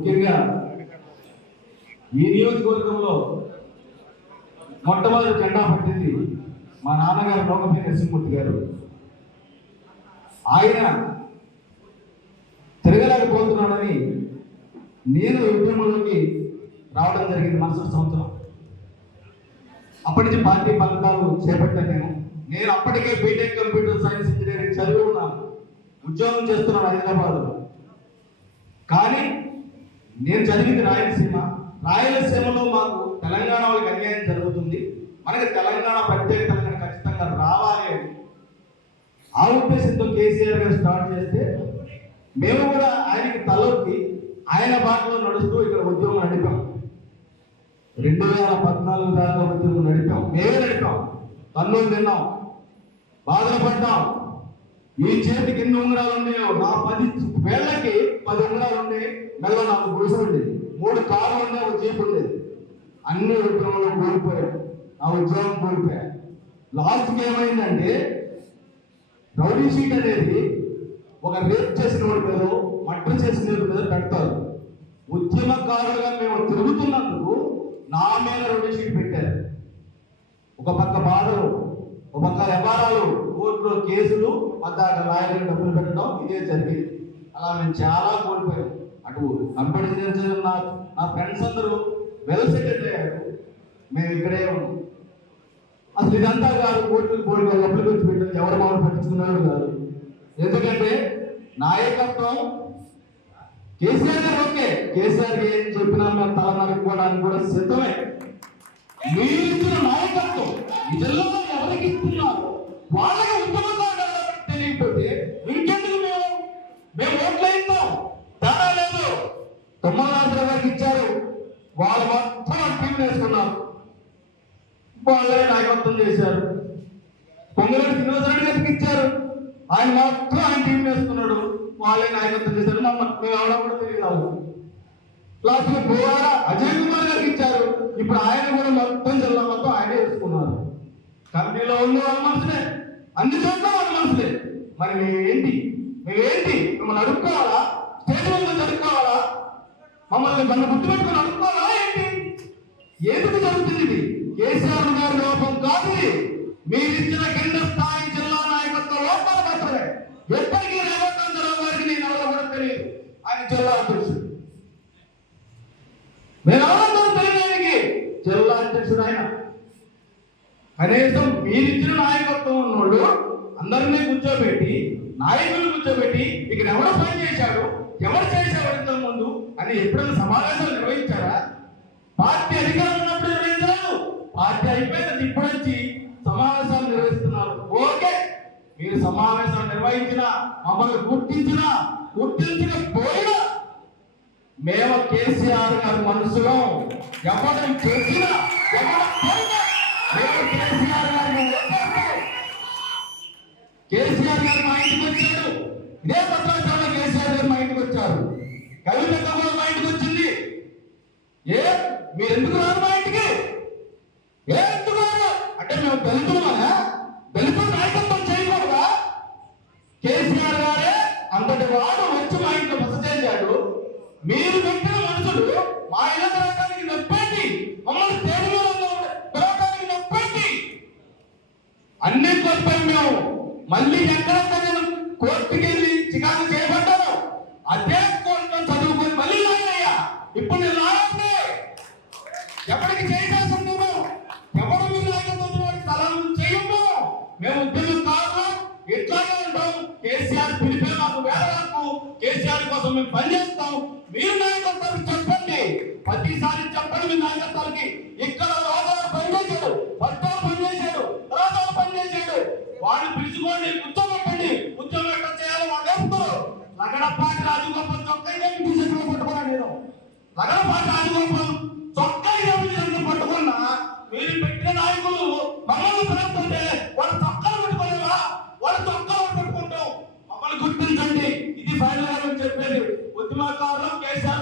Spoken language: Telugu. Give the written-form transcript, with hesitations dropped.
ముఖ్యంగా ఈ నియోజకవర్గంలో మొట్టమొదటి జెండా పట్టింది మా నాన్నగారు లోకపల్లి నరసింహమూర్తి గారు. ఆయన తిరగలేకపోతున్నానని నేను ఉద్యమంలోకి రావడం జరిగింది మరుసటి సంవత్సరం. అప్పటి నుంచి పార్టీ పథకాలు చేపట్టాను. నేను అప్పటికే బీటెక్ కంప్యూటర్ సైన్స్ ఇంజనీరింగ్ చదివి ఉన్నాను, ఉద్యోగం చేస్తున్నాను హైదరాబాద్లో. కానీ నేను చదివింది రాయలసీమలో మాకు తెలంగాణ వాళ్ళకి అన్యాయం జరుగుతుంది, మనకి తెలంగాణ ప్రత్యేక తెలంగాణ ఖచ్చితంగా రావాలి అని ఆ ఉద్దేశంతో కేసీఆర్ గారు స్టార్ట్ చేస్తే మేము కూడా ఆయనకి తలొక్కి ఆయన బాటలో నడుస్తూ ఇక్కడ ఉద్యమం నడిపాం. 2014 దాకా ఉద్యమం నడిపాం, మేమే నడిపాం. తన్నులు తిన్నాం, బాధలు పడ్డాం. ఈ చేతికి ఎన్ని ఉంగరాలు ఉన్నాయో, నా 10 వేళ్ళకి 10 ఉంగరాలు ఉండే, మెల్ల 4 గుడిసెలు ఉండేది, 3 కార్లు ఉండే, ఒక జీప్ ఉండేది. అన్ని ఉద్యమంలో కోల్పోయాం, ఆ ఉద్యోగం కోల్పోయా. లాస్ట్కి ఏమైందంటే రౌడీ షీట్ అనేది ఒక రేప్ చేసిన వాడి మీద, మర్డర్ చేసిన వాడి మీద పెడతారు. ఉద్యమకారులుగా మేము తిరుగుతున్నందుకు నా మీద రౌడీ షీట్ పెట్టారు. ఒక పక్క బాధలు, ఒక పక్క వ్యవహారాలు, కోర్టులో కేసులు, పద్దాక లాయర్లు డబ్బులు పెట్టడం, ఇదే జరిగింది. అలా మేము చాలా కోల్పోయాం. అటు కంపెనీ నా ఫ్రెండ్స్ అందరూ వెల్ సెటిల్ అయ్యారు, మేము ఇక్కడే ఉన్నాం. అసలు ఇదంతా కాదు, కోర్టులు డబ్బులు ఖర్చు పెట్టడం ఎవరు మామూలు పట్టించుకున్నాడు కాదు. ఎందుకంటే నాయకత్వం కేసీఆర్ గారు ఓకే, కేసీఆర్ ఏం చెప్పినా మేము తల నరుక్కోవడానికి కూడా సిద్ధమే. మీరు ఇచ్చిన నాయకత్వం ఈ జిల్లాలో ఎవరికి ఇస్తున్నారు వాళ్ళకి ఉద్యమకారులు తెలియకపోతే ఇంకెందుకు మేము ఓట్లు వేస్తాం? తేడా లేదు. తొమ్మలరాజు గారికి ఇచ్చారు, వాళ్ళు మొత్తం టీం వేసుకున్నారు, వాళ్ళే నాయకత్వం చేశారు. పొంగులేటి శ్రీనివాసరెడ్డి గారికి ఇచ్చారు, ఆయన మొత్తం ఆయన టీం వేసుకున్నాడు, వాళ్ళే నాయకత్వం చేశారు. మేము ఎవడో కూడా తెలియదు. లాస్ట్ గోవాడ అజయ్ కుమార్ గారికి ఇచ్చారు, ఇప్పుడు ఆయన కూడా మొత్తం జిల్లా మొత్తం ఆయనే వేసుకున్నారు. కంపెనీలో ఉన్న వాళ్ళ మనసులే, అన్ని చోట్ల వాళ్ళ మనసులే. మరి మేమేంటి మిమ్మల్ని అడుక్కోవాలా? స్టేజ్ మీద అడుక్కోవాలా? మమ్మల్ని మన గుర్తుపెట్టుకుని అడుక్కోవాలా ఏంటి? ఎందుకు జరుగుతుంది ఇది? కేసీఆర్ గారి లోపం కాదు, మీరిచ్చిన కింద స్థాయి జిల్లా నాయకత్వ లోపాలు మాత్రమే. ఎప్పటికీ రేవంత్ గారికి నేను ఎవరో కూడా తెలియదు, ఆయన జిల్లా అధ్యక్షుడు. మేమెవరో తెలియడానికి జిల్లా అధ్యక్షుడు ఆయన. కనీసం మీరిచ్చిన నాయకత్వం ఉన్నోళ్ళు అందరినీ కూర్చోబెట్టి, నాయకులు కూర్చోబెట్టి ఇక్కడ ఎవరు పని చేశాడు, ఎవరు చేసేవాడు ఇంత ముందు అని ఎప్పుడైనా సమావేశాలు నిర్వహించారా? పార్టీ అధికారం ఉన్నప్పుడు నిర్వహించలేదు, పార్టీ అయిపోయింది ఇప్పుడు వచ్చి సమావేశాలు నిర్వహిస్తున్నారు. ఓకే, మీరు సమావేశాలు నిర్వహించినా, మమ్మల్ని గుర్తించకపోయినా మేము కేసీఆర్ గారి మనసులో ఎవరం చేసినా ఎవరం పోయినా మేము కేసీఆర్ గారిని కేసీఆర్ గారు మా ఇంటికి వచ్చాడు. ఇదే భద్రాచలంలో కేసీఆర్ గారు మా ఇంటికి వచ్చారు, కవిత కూడా మా ఇంటికి వచ్చింది. మీరు ఎందుకు రాదు మా ఇంటికి? ఎందుకు రాదు అంటే మేము దళితులమా? దళితులు నాయకత్వం చేయకూడదా? కేసీఆర్ గారే అంతటి వాడు వచ్చి మా ఇంట్లో బస చేశాడు. మీరు పెట్టిన మనుషులు మా ఇళ్ళ తిరగడానికి నొప్పండి, మమ్మల్ని తేలిలో తిరగడానికి నొప్పండి, అన్ని కోల్పోయి మేము మళ్ళీ ఎక్కడంతా నేను కోర్టుకి వెళ్ళి చికాకు చేయబడ్డాను. అదే కోర్టులో చదువుకొని మళ్ళీ లాయనయ్యా. ఇప్పుడు నేను లాయనే ఎప్పటికి చేసేసాము, ఎవరు మీరు నాయకత్వం స్థలం చేయము. మేము ఉద్యోగం కాదు, ఇట్లాగే ఉంటాం. కేసీఆర్ పిలిపే మాకు వేలకు, కేసీఆర్ కోసం మేము పనిచేస్తాం. మీరు నాయకత్వానికి చెప్పండి, ప్రతిసారి చెప్పండి మీ నాయకత్వానికి. ఇక్కడ రాజాలు పనిచేశాడు, భర్తలు పనిచేశాడు, రాజాలు పనిచేశాడు, వాడిని పిలుచుకోండి, కూర్చోబెట్టండి. ఉద్యోగం ఎట్లా చేయాలో వాళ్ళు వేస్తారు. లగడపాటి రాజగోపాల్ చొక్కా టీషర్ట్లో పట్టుకున్నా నేను. లగడపాటి రాజగోపాల్ చొక్కా పట్టుకున్నా. మీరు పెట్టిన నాయకులు మమ్మల్ని పిలుస్తుంటే వాళ్ళ చొక్కాలు పట్టుకోలేవా? వాళ్ళ చొక్కాలు పట్టుకుంటాం. మమ్మల్ని గుర్తించండి. ఇది ఫైనల్ గా చెప్పేది. ఉద్యమకారులు కేసీఆర్